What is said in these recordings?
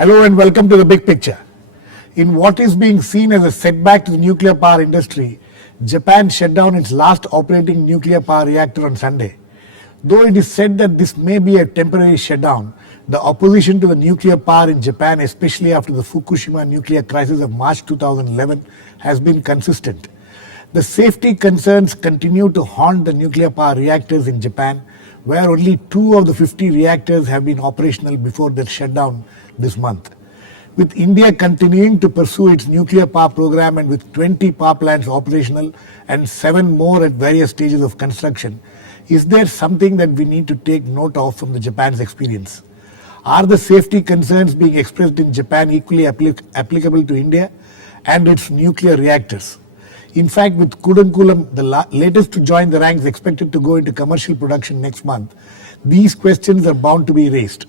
Hello and welcome to the big picture. In what is being seen as a setback to the nuclear power industry, Japan shut down its last operating nuclear power reactor on Sunday. Though it is said that this may be a temporary shutdown, the opposition to the nuclear power in Japan, especially after the Fukushima nuclear crisis of March 2011, has been consistent. The safety concerns continue to haunt the nuclear power reactors in Japan, where only 2 of the 50 reactors have been operational before their shutdown this month. With India continuing to pursue its nuclear power program and with 20 power plants operational and 7 more at various stages of construction, is there something that we need to take note of from the Japan's experience? Are the safety concerns being expressed in Japan equally applicable to India and its nuclear reactors? In fact, with Kudankulam, the latest to join the ranks, expected to go into commercial production next month, these questions are bound to be raised.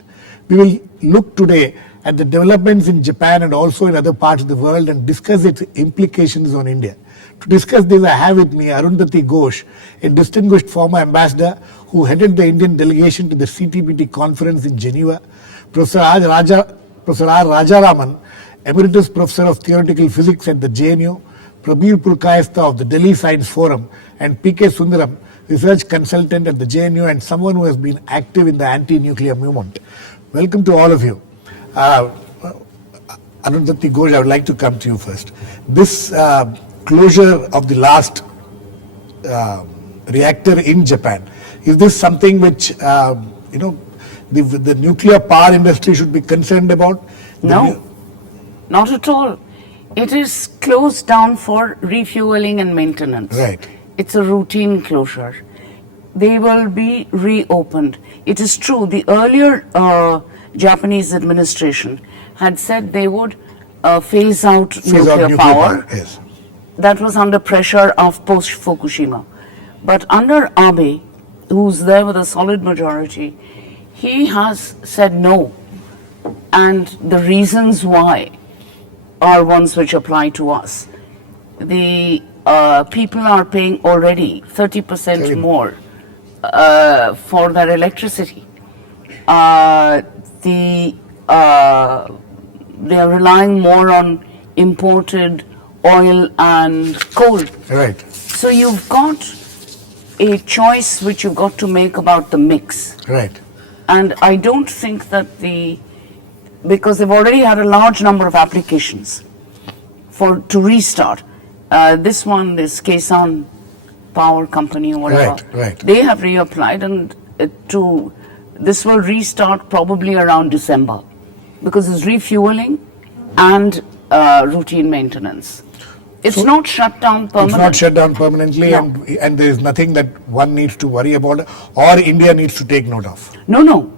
We will look today at the developments in Japan and also in other parts of the world and discuss its implications on India. To discuss this, I have with me Arundhati Ghosh, a distinguished former ambassador who headed the Indian delegation to the CTBT conference in Geneva, Professor R. Rajaraman, Emeritus Professor of Theoretical Physics at the JNU, Prabir Purkayastha of the Delhi Science Forum, and P.K. Sundaram, research consultant at the JNU and someone who has been active in the anti-nuclear movement. Welcome to all of you. Arundhati Ghosh, I would like to come to you first. This closure of the last reactor in Japan, is this something which, the nuclear power industry should be concerned about? No, not at all. It is closed down for refueling and maintenance. Right. It's a routine closure. They will be reopened. It is true, the earlier Japanese administration had said they would phase out nuclear power. Yes. That was under pressure of post-Fukushima. But under Abe, who's there with a solid majority, he has said no. And the reasons why are ones which apply to us. The people are paying already 30% more for their electricity. They are relying more on imported oil and coal. Right. So you've got a choice which you've got to make about the mix. Right. And I don't think that because they've already had a large number of applications to restart. This one, this Keisan Power Company or whatever, right. They have reapplied and this will restart probably around December because it's refueling and routine maintenance. It's not shut down permanently. It's not shut down permanently, No. and there is nothing that one needs to worry about or India needs to take note of. No.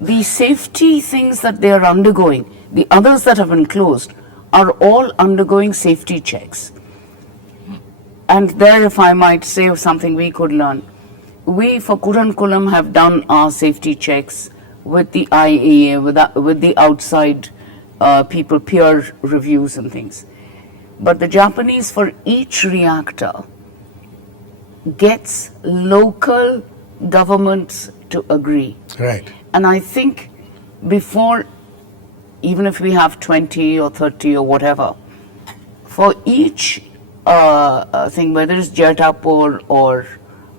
The safety things that they are undergoing, the others that have been closed, are all undergoing safety checks. And there, if I might say something we could learn, we for Kudankulam have done our safety checks with the IAEA, with the outside people, peer reviews and things. But the Japanese, for each reactor, gets local governments to agree. Right. And I think before, even if we have 20 or 30 or whatever, for each thing, whether it's Jetapur or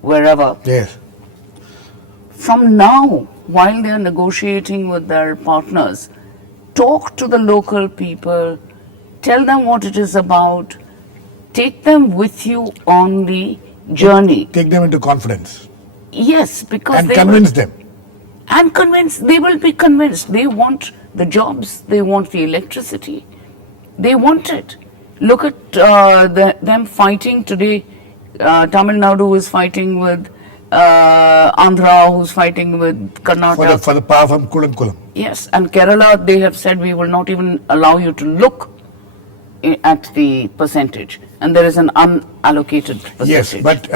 wherever, Yes. from now, while they are negotiating with their partners, talk to the local people, tell them what it is about, take them with you on the journey. Take them into confidence. Yes, because And convince them. And they will be convinced. They want the jobs, they want the electricity, they want it. Look at them fighting today. Tamil Nadu is fighting with Andhra, who's fighting with Karnataka. For the power from Kudankulam. Yes, and Kerala, they have said we will not even allow you to look at the percentage. And there is an unallocated percentage. Yes, but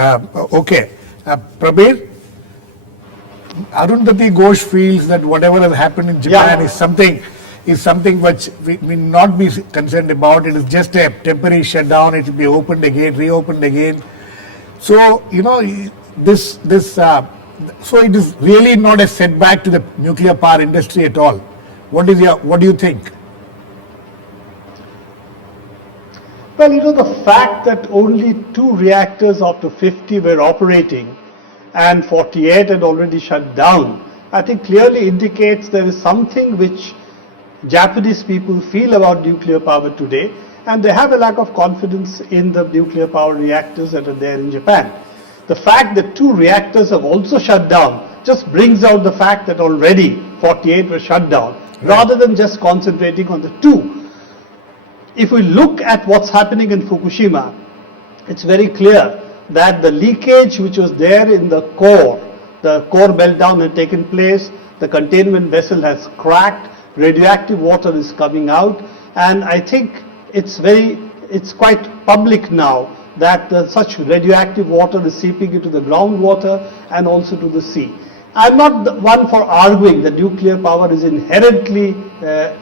okay. Prabir, Arundhati Ghosh feels that whatever has happened in Japan is something which we may not be concerned about. It is just a temporary shutdown. It will be opened again, reopened again. So so it is really not a setback to the nuclear power industry at all. What do you think? Well, the fact that only 2 reactors out of 50 were operating and 48 had already shut down, I think clearly indicates there is something which Japanese people feel about nuclear power today, and they have a lack of confidence in the nuclear power reactors that are there in Japan. The fact that 2 reactors have also shut down just brings out the fact that already 48 were shut down, rather than just concentrating on the 2. If we look at what's happening in Fukushima, it's very clear that the leakage which was there in the core meltdown had taken place, the containment vessel has cracked, radioactive water is coming out, and I think it's quite public now that such radioactive water is seeping into the groundwater and also to the sea. I'm not the one for arguing that nuclear power is inherently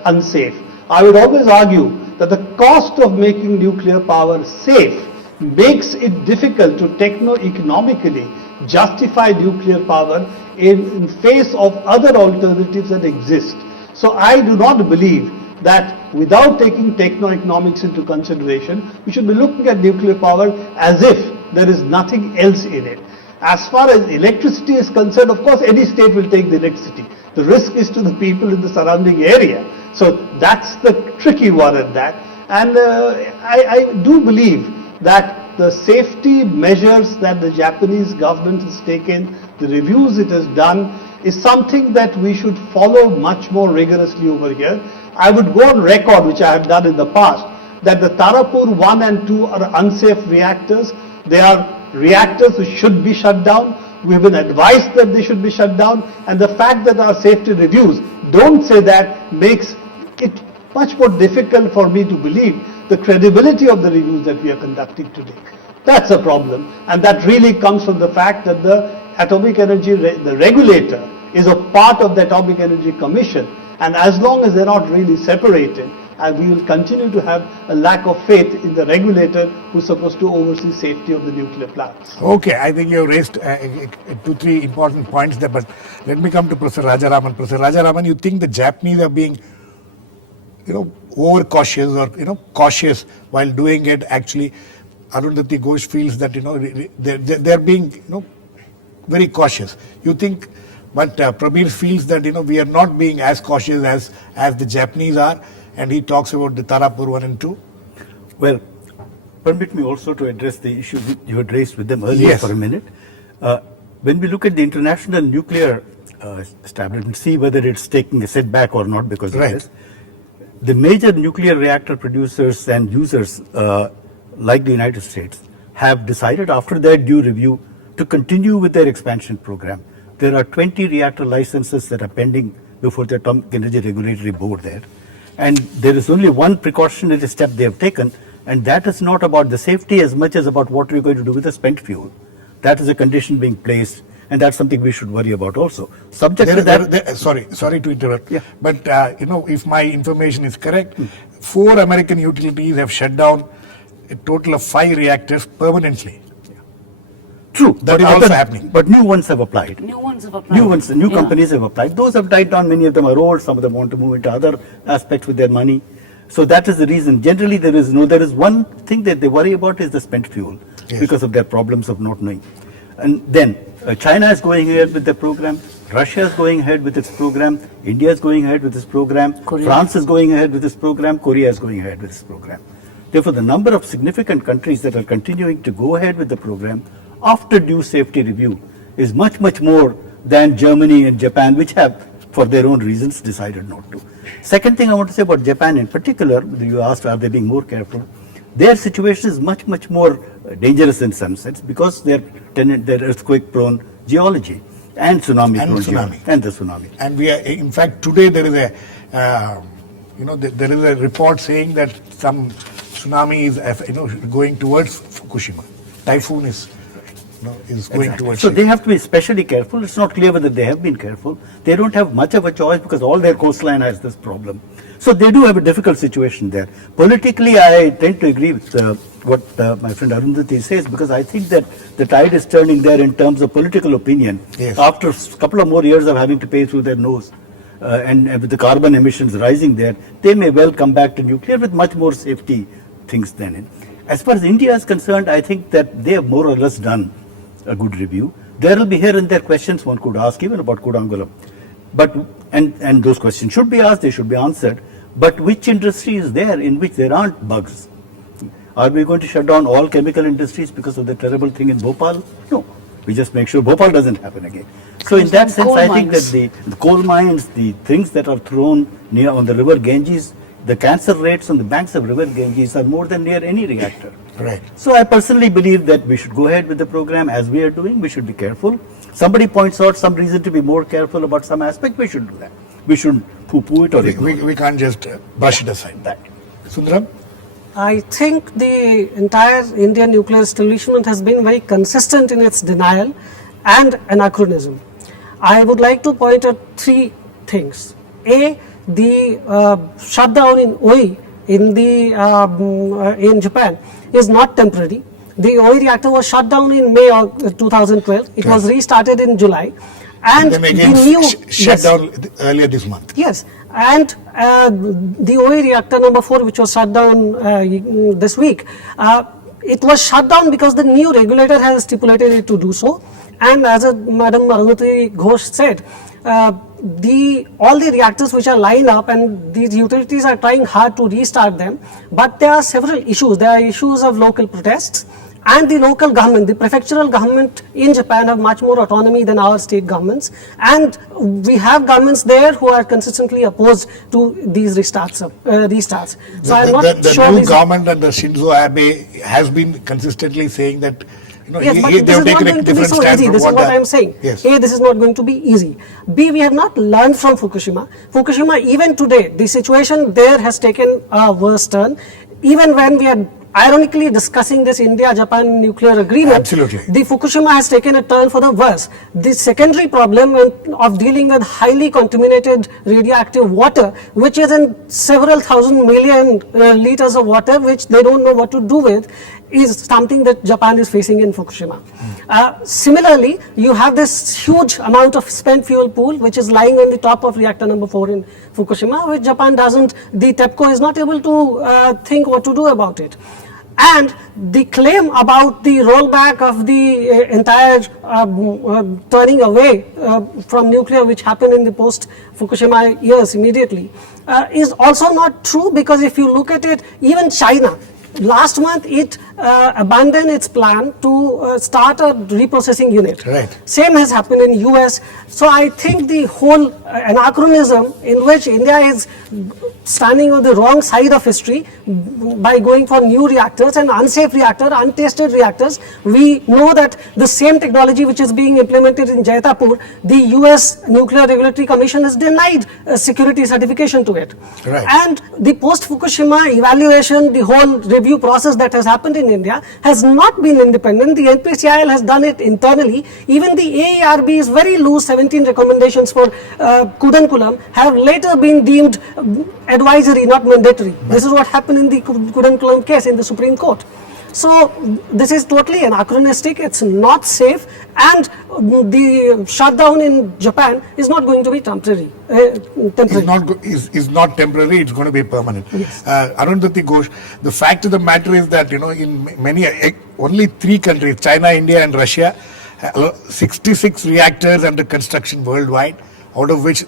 unsafe. I would always argue that the cost of making nuclear power safe makes it difficult to techno-economically justify nuclear power in face of other alternatives that exist. So I do not believe that without taking techno-economics into consideration, we should be looking at nuclear power as if there is nothing else in it. As far as electricity is concerned, of course any state will take the electricity. The risk is to the people in the surrounding area. So that's the tricky one at that. And I do believe that the safety measures that the Japanese government has taken, the reviews it has done, is something that we should follow much more rigorously over here. I would go on record, which I have done in the past, that the Tarapur 1 and 2 are unsafe reactors. They are reactors which should be shut down. We have been advised that they should be shut down, and the fact that our safety reviews don't say that makes it much more difficult for me to believe the credibility of the reviews that we are conducting today. That's a problem, and that really comes from the fact that the Atomic Energy, the regulator, is a part of the Atomic Energy Commission, and as long as they're not really separated, we will continue to have a lack of faith in the regulator who's supposed to oversee safety of the nuclear plants. Okay, I think you raised 2-3 important points there, but let me come to Professor Rajaraman. Professor Rajaraman, you think the Japanese are being, over cautious or cautious while doing it? Actually, Arundhati Ghosh feels that they're being very cautious. You think, but Prabir feels that we are not being as cautious as the Japanese are, and he talks about the Tarapur 1 and 2. Well, permit me also to address the issue that you had raised with them earlier for a minute. When we look at the international nuclear establishment, see whether it's taking a setback or not because of this. The major nuclear reactor producers and users, like the United States, have decided after their due review to continue with their expansion program. There are 20 reactor licenses that are pending before the Atomic Energy Regulatory Board there. And there is only one precautionary step they have taken, and that is not about the safety as much as about what we're going to do with the spent fuel. That is a condition being placed, and that's something we should worry about also. Subject to that. Sorry to interrupt. Yeah. But if my information is correct, 4 American utilities have shut down a total of 5 reactors permanently. True, that is also happening. But new ones have applied. New companies have applied. Those have died down. Many of them are old. Some of them want to move into other aspects with their money. So that is the reason. Generally, there is one thing that they worry about is the spent fuel because of their problems of not knowing. And then China is going ahead with their program. Russia is going ahead with its program. India is going ahead with its program. France is going ahead with its program. Korea is going ahead with its program. Therefore, the number of significant countries that are continuing to go ahead with the program after due safety review is much, much more than Germany and Japan, which have, for their own reasons, decided not to. Second thing I want to say about Japan in particular, you asked, are they being more careful? Their situation is much, much more dangerous in some sense because they're earthquake-prone geology and tsunami-prone geology. And the tsunami. And we are, in fact, today there is there is a report saying that some tsunami is going towards Fukushima. Typhoon is going towards. So they have to be especially careful. It's not clear whether they have been careful. They don't have much of a choice because all their coastline has this problem. So they do have a difficult situation there. Politically, I tend to agree with what my friend Arundhati says, because I think that the tide is turning there in terms of political opinion. After a couple of more years of having to pay through their nose, and with the carbon emissions rising there, they may well come back to nuclear with much more safety things than it. As far as India is concerned, I think that they have more or less done a good review. There will be here and there questions one could ask even about Kudankulam. But, and those questions should be asked, they should be answered. But which industry is there in which there aren't bugs? Are we going to shut down all chemical industries because of the terrible thing in Bhopal? No. We just make sure Bhopal doesn't happen again. So in that sense, I think that the coal mines, the things that are thrown near on the river Ganges, the cancer rates on the banks of river Ganges are more than near any reactor. Right. So I personally believe that we should go ahead with the program as we are doing. We should be careful. Somebody points out some reason to be more careful about some aspect. We should do that. We shouldn't poo-poo it or ignore We can't just brush it aside. that. Sundaram? I think the entire Indian nuclear establishment has been very consistent in its denial and anachronism. I would like to point out three things. A, the shutdown in OE in Japan is not temporary. The OE reactor was shut down in May of 2012. It was restarted in July. And then again the new shut down earlier this month. Yes, and the OE reactor number 4, which was shut down this week, it was shut down because the new regulator has stipulated it to do so. And as Madam Arundhati Ghosh said, all the reactors which are lined up, and these utilities are trying hard to restart them, but there are several issues. There are issues of local protests, and the local government, the prefectural government in Japan have much more autonomy than our state governments, and we have governments there who are consistently opposed to these restarts. So I'm not sure the new government under Shinzo Abe has been consistently saying that yes, but this is not going to be so easy. This is what I am saying. Yes. A, this is not going to be easy. B, we have not learned from Fukushima. Fukushima, even today, the situation there has taken a worse turn. Even when we are ironically discussing this India-Japan nuclear agreement, absolutely, the Fukushima has taken a turn for the worse. The secondary problem of dealing with highly contaminated radioactive water, which is in several thousand million liters of water, which they don't know what to do with, is something that Japan is facing in Fukushima. Similarly, you have this huge amount of spent fuel pool which is lying on the top of reactor number 4 in Fukushima, which Japan doesn't, the TEPCO is not able to think what to do about it. And the claim about the rollback of the entire turning away from nuclear, which happened in the post-Fukushima years immediately, is also not true, because if you look at it, even China, last month it abandoned its plan to start a reprocessing unit. Right. Same has happened in US. So I think the whole anachronism in which India is standing on the wrong side of history by going for new reactors and unsafe reactors, untested reactors. We know that the same technology which is being implemented in Jaitapur, the US Nuclear Regulatory Commission has denied security certification to it. Right. And the post-Fukushima evaluation, the whole review process that has happened in India has not been independent. The NPCIL has done it internally. Even the AERB's very loose 17 recommendations for Kudankulam have later been deemed advisory, not mandatory. This is what happened in the Kudankulam case in the Supreme Court. So this is totally anachronistic, it's not safe, and the shutdown in Japan is not going to be temporary. Is not temporary, it's going to be permanent. Yes. Arundhati Ghosh, the fact of the matter is that, in many, only 3 countries, China, India and Russia, 66 reactors under construction worldwide, out of which,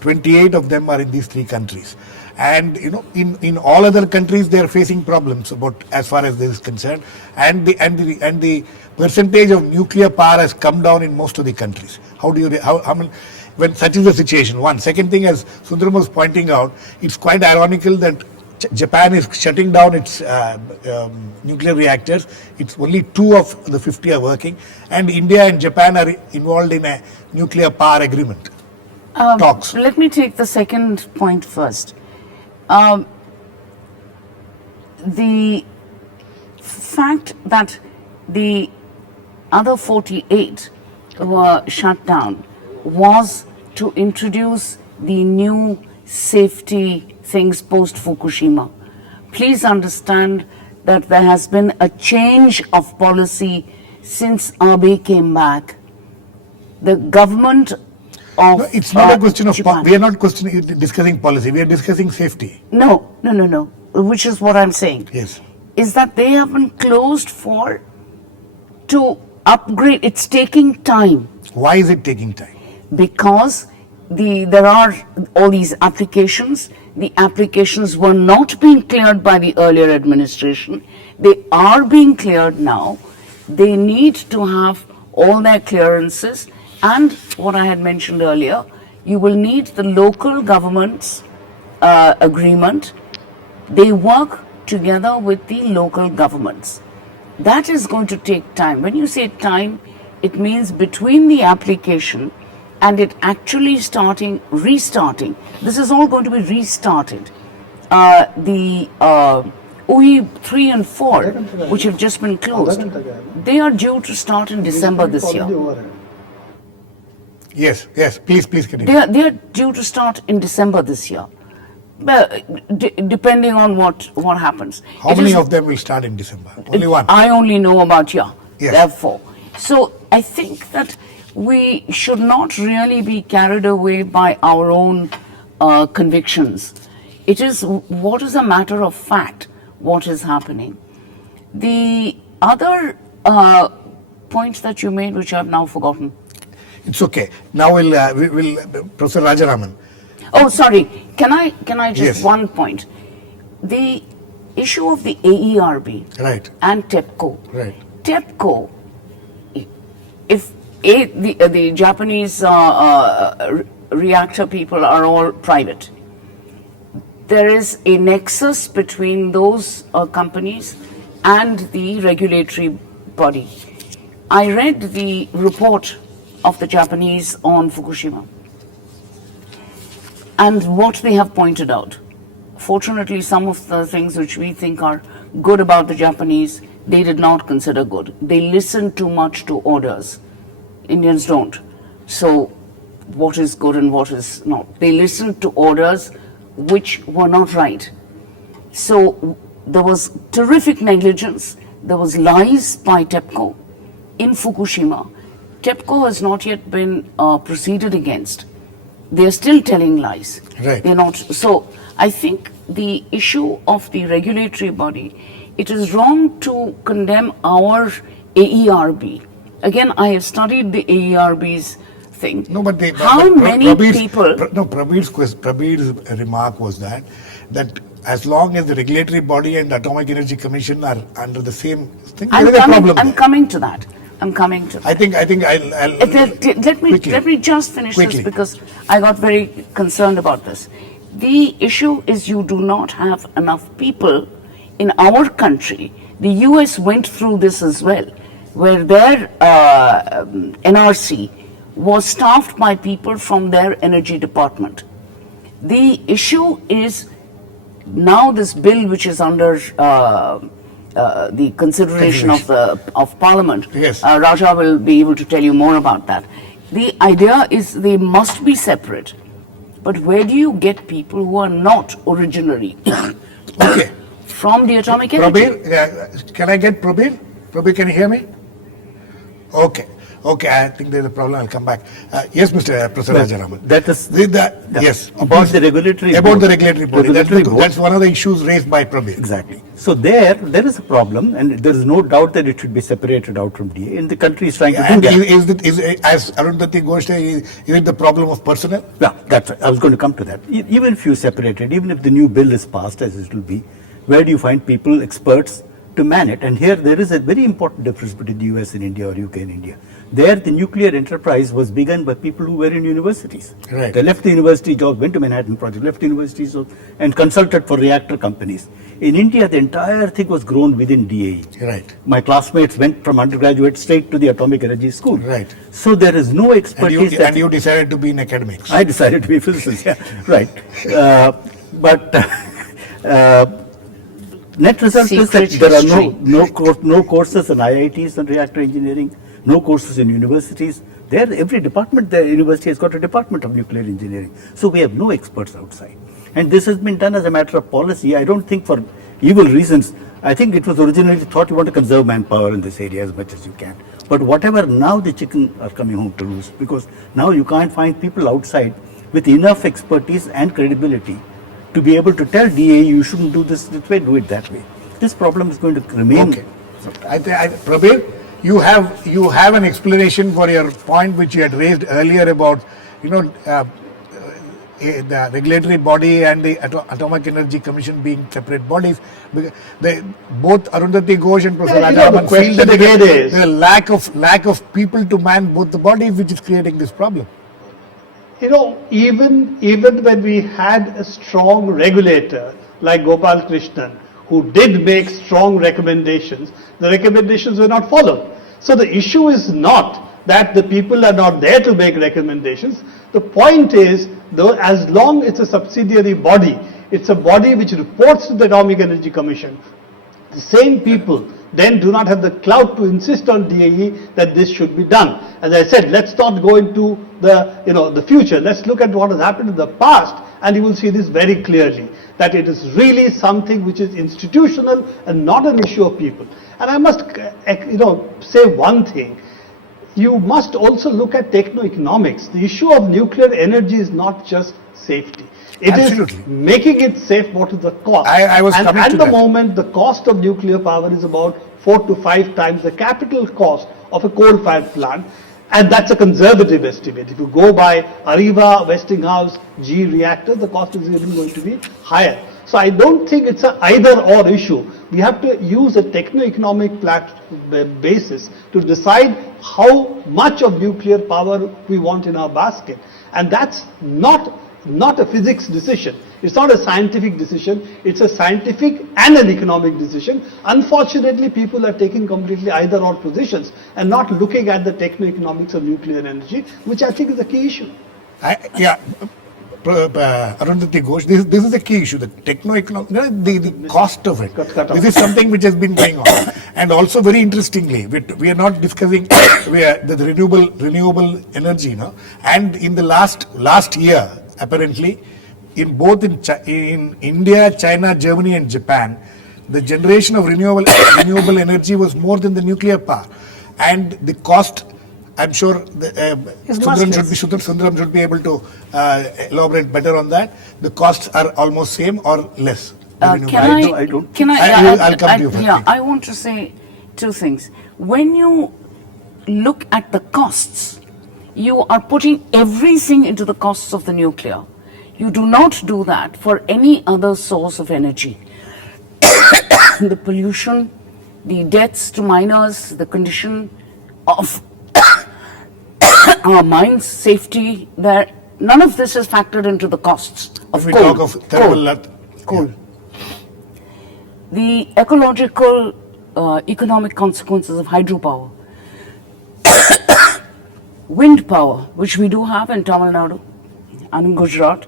28 of them are in these 3 countries. And in all other countries they are facing problems about as far as this is concerned, and the percentage of nuclear power has come down in most of the countries. When such is the situation? One. Second thing, as Sundaram was pointing out, it's quite ironical that Japan is shutting down its nuclear reactors. It's only 2 of the 50 are working, and India and Japan are involved in a nuclear power agreement talks. Let me take the second point first. The fact that the other 48 were shut down was to introduce the new safety things post Fukushima. Please understand that there has been a change of policy since Abe came back. The government of No, it's not a question of, Japan. we are not discussing policy, we are discussing safety. No, which is what I'm saying. Yes. Is that they have been closed to upgrade. It's taking time Why is it taking time? because there are all these applications. The applications were not being cleared by the earlier administration. They are being cleared now. They need to have all their clearances, and what I had mentioned earlier, you will need the local government's agreement. They work together with the local governments. That is going to take time. When you say time, it means between the application and it actually restarting. This is all going to be restarted. The UI 3 and 4, which have just been closed, they are due to start in December this year. Yes, please continue. They are due to start in December this year. Well, depending on what happens. How many of them will start in December? Only one. I only know about Yes. therefore. So I think that we should not really be carried away by our own convictions. It is what is a matter of fact, what is happening. The other point that you made, which I have now forgotten. It's okay. Now we'll Professor Rajaraman. Oh, sorry. Can I just Yes. one point? The issue of the AERB Right. and TEPCO. Right. TEPCO, if the Japanese reactor people are all private, there is a nexus between those companies and the regulatory body. I read the report of the Japanese on Fukushima and what they have pointed out. Fortunately, some of the things which we think are good about the Japanese, they did not consider good. They listen too much to orders. Indians don't. So what is good and what is not? They listened to orders which were not right. So there was terrific negligence. There was lies by TEPCO in Fukushima. TEPCO has not yet been proceeded against. They are still telling lies. Right. They're not. So I think the issue of the regulatory body, it is wrong to condemn our AERB. Again, I have studied the AERB's thing. No, but many people? Prabir's remark was that as long as the regulatory body and Atomic Energy Commission are under the same thing, there is a problem. I'm coming to that. I think I'll let me just finish Quickly. this because I got very concerned about this. The issue is you do not have enough people in our country. The US went through this as well, where their NRC was staffed by people from their energy department. The issue is now this bill which is under the consideration of Parliament. Yes. Raja will be able to tell you more about that. The idea is they must be separate. But where do you get people who are not originally Okay. from the atomic energy? Prabir, can I get Prabir? Prabir, can you hear me? Okay, I think there's a problem. I'll come back. Yes, Mr. Professor Rajaraman. That is yes. about the regulatory about board. the regulatory body. That's one of the issues raised by Prabir. Exactly. So there is a problem, and there is no doubt that it should be separated out from DA. And the country is trying to do And that. is as Arundhati Ghosh said, is it the problem of personnel? Yeah, that's right. I was going to come to that. Even if you separate it, even if the new bill is passed, as it will be, where do you find people, experts, to man it? And here there is a very important difference between the US and India or UK and India. There, the nuclear enterprise was begun by people who were in universities. Right. They left the university jobs, went to Manhattan Project, left universities and consulted for reactor companies. In India, the entire thing was grown within DAE. Right. My classmates went from undergraduate straight to the Atomic Energy School. Right. So there is no expertise. And you decided to be in academics. I decided to be a physicist, yeah, right. But net result is that Secret there are history. no courses in IITs on reactor engineering, no courses in universities. There, every department, the university has got a department of nuclear engineering. So we have no experts outside. And this has been done as a matter of policy. I don't think for evil reasons. I think it was originally thought you want to conserve manpower in this area as much as you can. But whatever, now the chicken are coming home to roost, because now you can't find people outside with enough expertise and credibility to be able to tell DAE you shouldn't do this way, do it that way. This problem is going to remain. Okay. So Prabir, you have an explanation for your point which you had raised earlier about, the regulatory body and the Atomic Energy Commission being separate bodies. Both Arundhati Ghosh and Professor Rajaraman feel that there is a lack of people to man both the bodies, which is creating this problem. Even when we had a strong regulator like Gopal Krishnan, who did make strong recommendations, the recommendations were not followed. So the issue is not that the people are not there to make recommendations. The point is, though, as long it's a subsidiary body, it's a body which reports to the Atomic Energy Commission, the same people then do not have the clout to insist on DAE that this should be done. As I said, let's not go into the future. Let's look at what has happened in the past, and you will see this very clearly, that it is really something which is institutional and not an issue of people. And I must say one thing. You must also look at techno-economics. The issue of nuclear energy is not just safety. It Absolutely. is making it safe. What is the cost? I was and coming at to the that. moment, the cost of nuclear power is about 4 to 5 times the capital cost of a coal-fired plant, and that's a conservative estimate. If you go by Arriva, Westinghouse, GE reactor, the cost is even going to be higher. So I don't think it's an either-or issue. We have to use a techno-economic basis to decide how much of nuclear power we want in our basket. And that's not a physics decision. It's not a scientific decision. It's a scientific and an economic decision. Unfortunately, people are taking completely either-or positions and not looking at the techno-economics of nuclear energy, which I think is a key issue. Arundhati Ghosh, this is a key issue, the techno-economic, the cost of it. This is something which has been going on. And also very interestingly, we are not discussing the renewable energy, and in the last year, apparently, in India, China, Germany and Japan, the generation of renewable energy was more than the nuclear power. And the cost, I'm sure Sundaram should be able to elaborate better on that. The costs are almost same or less. I'll come to you first. Yeah, I want to say two things. When you look at the costs, you are putting everything into the costs of the nuclear. You do not do that for any other source of energy. The pollution, the deaths to miners, the condition of our mines, safety, none of this is factored into the costs of we coal. Talk of thermal Coal. Yeah. The ecological, economic consequences of hydropower, wind power, which we do have in Tamil Nadu and in Gujarat.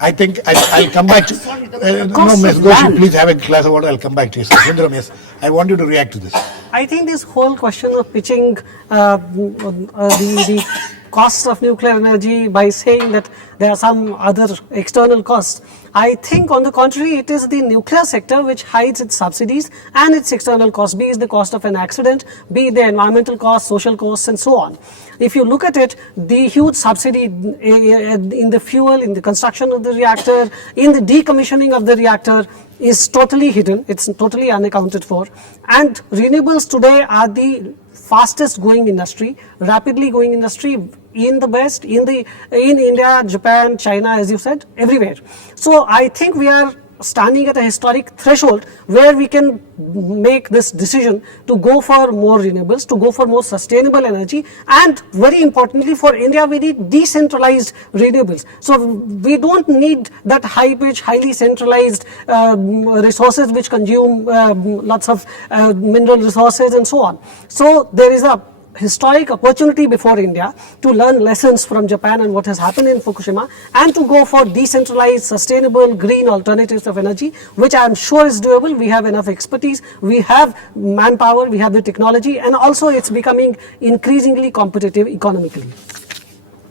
I think I'll come back to no, Ms. Ghosh, please have a glass of water. I'll come back to you. Sundaram, yes, I want you to react to this. I think this whole question of pitching the costs of nuclear energy by saying that there are some other external costs. I think on the contrary, it is the nuclear sector which hides its subsidies and its external costs, be it the cost of an accident, be it the environmental costs, social costs and so on. If you look at it, the huge subsidy in the fuel, in the construction of the reactor, in the decommissioning of the reactor is totally hidden, it's totally unaccounted for. And renewables today are the fastest growing industry, rapidly growing industry in the West, in India, Japan, China, as you said, everywhere. So I think we are standing at a historic threshold where we can make this decision to go for more renewables, to go for more sustainable energy, and very importantly for India, we need decentralized renewables. So we don't need that high-pitch, highly centralized resources which consume lots of mineral resources and so on. So there is a historic opportunity before India to learn lessons from Japan and what has happened in Fukushima, and to go for decentralized, sustainable, green alternatives of energy, which I am sure is doable. We have enough expertise, we have manpower, we have the technology, and also it's becoming increasingly competitive economically.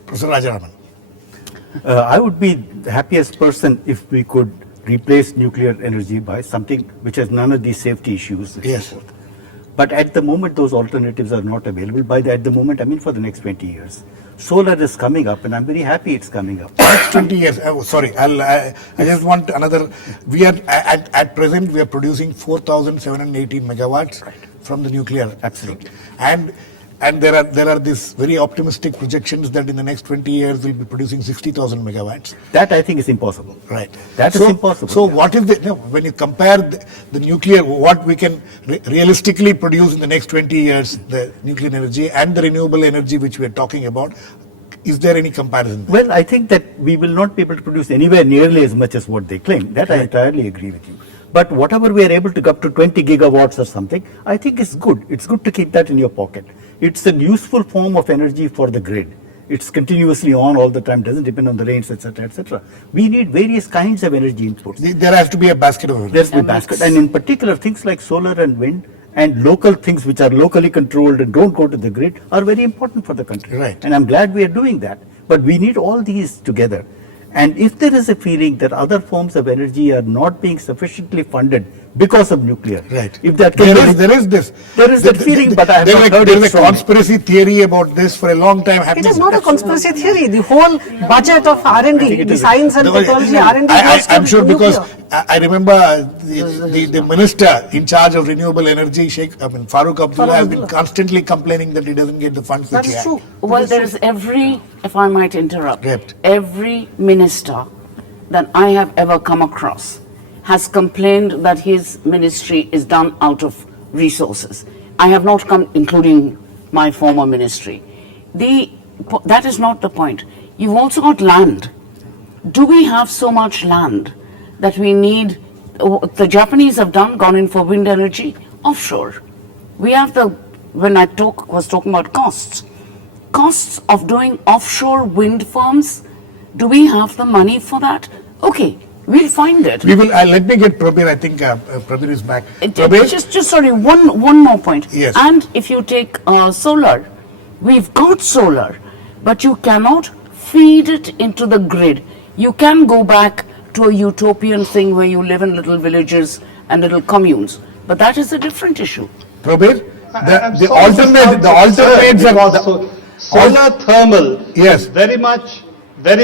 Professor Rajaraman. I would be the happiest person if we could replace nuclear energy by something which has none of these safety issues. And Yes. so forth. But at the moment, those alternatives are not available. At the moment, I mean for the next 20 years. Solar is coming up, and I'm very happy it's coming up. Next 20 years. Oh, sorry, I just want another. We are at present we are producing 4,718 megawatts from the nuclear. Absolutely. And there are these very optimistic projections that in the next 20 years we'll be producing 60,000 megawatts. That I think is impossible. Right. That is impossible. So what is when you compare the nuclear, what we can realistically produce in the next 20 years, the nuclear energy and the renewable energy which we are talking about, is there any comparison? Well, I think that we will not be able to produce anywhere nearly as much as what they claim. That I entirely agree with you. But whatever we are able to go up to 20 gigawatts or something, I think is good. It's good to keep that in your pocket. It's a useful form of energy for the grid. It's continuously on all the time, doesn't depend on the rains, etc., etc. We need various kinds of energy inputs. There has to be a basket of There's the basket, and in particular, things like solar and wind and local things which are locally controlled and don't go to the grid are very important for the country. Right. And I'm glad we are doing that. But we need all these together. And if there is a feeling that other forms of energy are not being sufficiently funded because of nuclear, right? If that There is that feeling, but I have not heard there it is a strongly. conspiracy theory about this for a long time It happening. is not a conspiracy theory. The whole budget of R&D, the science and technology R&D goes to I'm sure because nuclear. I remember the minister in charge of renewable energy, Farooq Abdullah, has been constantly complaining that he doesn't get the funds That which he is had. true. Well, there is if I might interrupt, Right. every minister that I have ever come across has complained that his ministry is done out of resources. I have not come, including my former ministry. That is not the point. You've also got land. Do we have so much land that we need? The Japanese have gone in for wind energy offshore. We have when I was talking about costs of doing offshore wind farms. Do we have the money for that? Okay, we'll find it. We will. Let me get Prabir. I think Prabir is back. Prabir? Just sorry, one more point. Yes. And if you take solar, we've got solar, but you cannot feed it into the grid. You can go back to a utopian thing where you live in little villages and little communes, but that is a different issue. Prabir, I'm the sorry to sound alternates because are solar thermal Yes. is very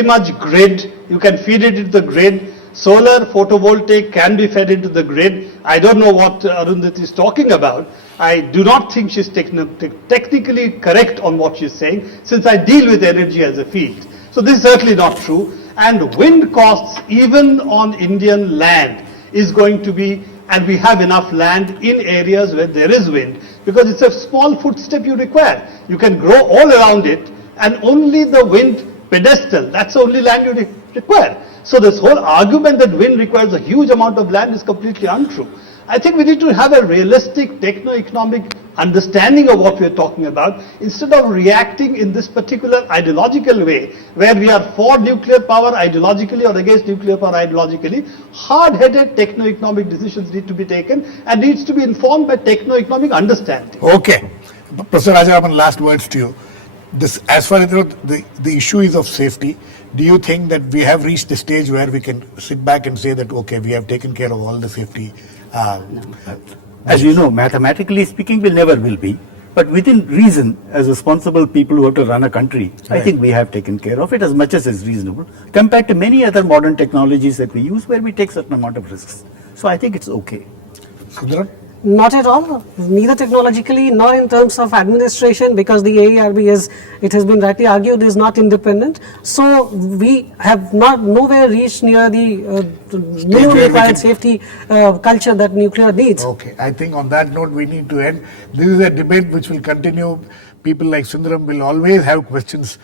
much grid. You can feed it into the grid. Solar photovoltaic can be fed into the grid. I don't know what Arundhati is talking about. I do not think she's technically correct on what she's saying, since I deal with energy as a field. So this is certainly not true. And wind costs, even on Indian land, is going to be, and we have enough land in areas where there is wind, because it's a small footstep you require. You can grow all around it, and only the wind pedestal, that's the only land you require. So this whole argument that wind requires a huge amount of land is completely untrue. I think we need to have a realistic techno-economic understanding of what we are talking about, instead of reacting in this particular ideological way, where we are for nuclear power ideologically or against nuclear power ideologically. Hard-headed techno-economic decisions need to be taken and needs to be informed by techno-economic understanding. Okay. Professor Rajaraman, last words to you. As far as the issue is of safety, do you think that we have reached the stage where we can sit back and say that, okay, we have taken care of all the safety? As you know, mathematically speaking, we never will be. But within reason, as responsible people who have to run a country, I think we have taken care of it as much as is reasonable, compared to many other modern technologies that we use where we take certain amount of risks. So I think it's okay. Sundaram? Not at all, neither technologically nor in terms of administration, because the AERB, it has been rightly argued, is not independent. So we have nowhere reached near the minimum required safety culture that nuclear needs. Okay, I think on that note we need to end. This is a debate which will continue. People like Sundaram will always have questions,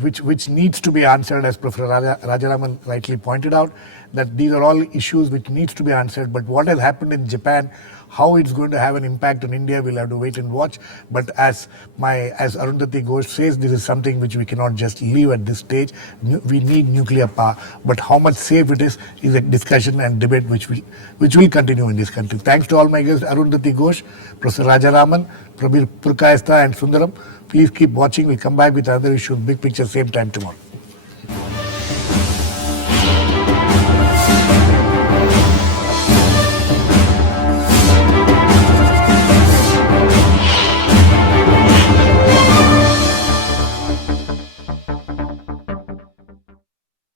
which needs to be answered, as Professor Rajaraman rightly pointed out, that these are all issues which needs to be answered. But what has happened in Japan, how it's going to have an impact on India, we'll have to wait and watch. But as Arundhati Ghosh says, this is something which we cannot just leave at this stage. We need nuclear power, but how much safe it is a discussion and debate which will continue in this country. Thanks to all my guests, Arundhati Ghosh, Professor Rajaraman, Prabir, Purkayastha and Sundaram. Please keep watching. We'll come back with other issues, big picture, same time tomorrow.